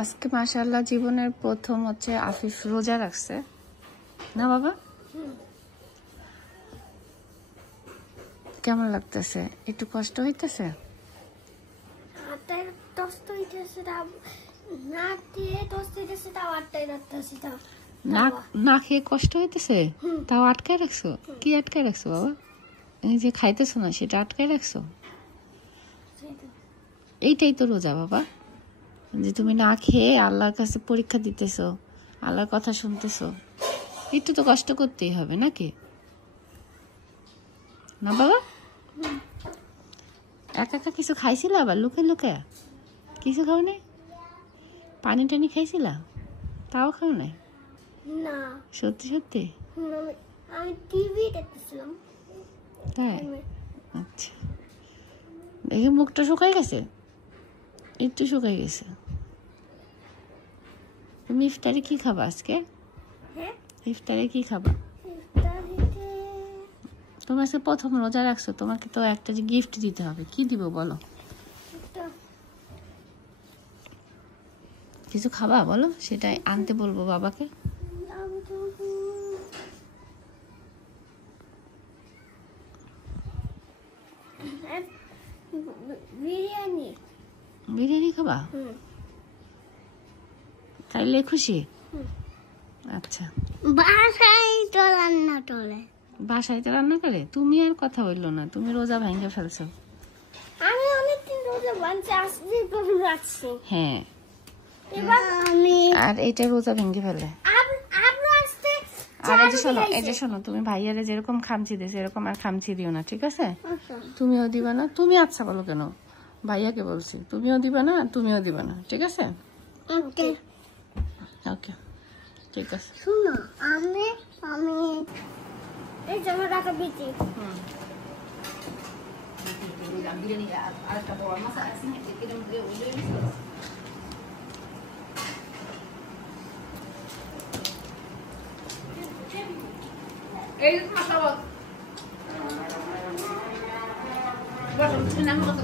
আজকে মাশাআল্লাহ জীবনের প্রথম হচ্ছে আফিফ রোজা রাখছে না বাবা? কেমন লাগতেছে? একটু কষ্ট হইতেছে? না খেয়ে কষ্ট হইতেছে, তাও আটকায় রাখছো? কি আটকায় রাখছো বাবা? এই যে খাইতেছো না সেটা আটকায় রাখছো? এইটাই তো রোজা বাবা, যে তুমি না খেয়ে আল্লাহর কাছে পরীক্ষা দিতেছো, আল্লাহর কথা শুনতেছো। একটু তো কষ্ট করতেই হবে নাকি না বাবা? একা একা কিছু খাইছিলা? আবার লুকে লুকে কিছু খাও নাই? পানি টানি খাইছিলা? তাও খাও নাই? না সত্যি সত্যি? আমি টিভি দেখতেছিলাম। তাই? আচ্ছা, দেখি মুখটা শুকাই গেছে, একটু শুকাই গেছে। তুমি ইফতারে কি খাবা আজকে? ইফতারে কি খাবা? তুমি আজকে প্রথম রোজা রাখছো, তোমাকে তো একটা যে গিফট দিতে হবে। কি দিব বলো? কিছু খাবা বলো, সেটাই আনতে বলবো বাবাকে। বিরিয়ানি। বিরিয়ানি খাবা? তাইলে খুশি? আচ্ছা, বাসায় তো রান্না করে। বাসায় তো রান্না করে? তুমি আর কথা বললো না, তুমি রোজা ভাঙে ফেলছো। আমি অনেকদিন রোজা ভাঙছি, আজকে করে রাখছি। হ্যাঁ, এবার আমি আর এটা রোজা ভেঙে ফেলে। আর এই যে শোনো, তুমি ভাইয়ারে যেরকম খামচি দিয়েছো এরকম আর খামচি দিও না, ঠিক আছে? তুমিও দিবা না। তুমি আচ্ছা বলো কেন? ভাইয়াকে বলছি, তুমিও দিবা না, তুমিও দিবা না, ঠিক আছে? ওকে ওকে, ঠিক আছে। শুনো, আমি এই জন্য টাকা দিচ্ছি। এই মাশাআল্লাহ, বসো, তুমি নাম কত?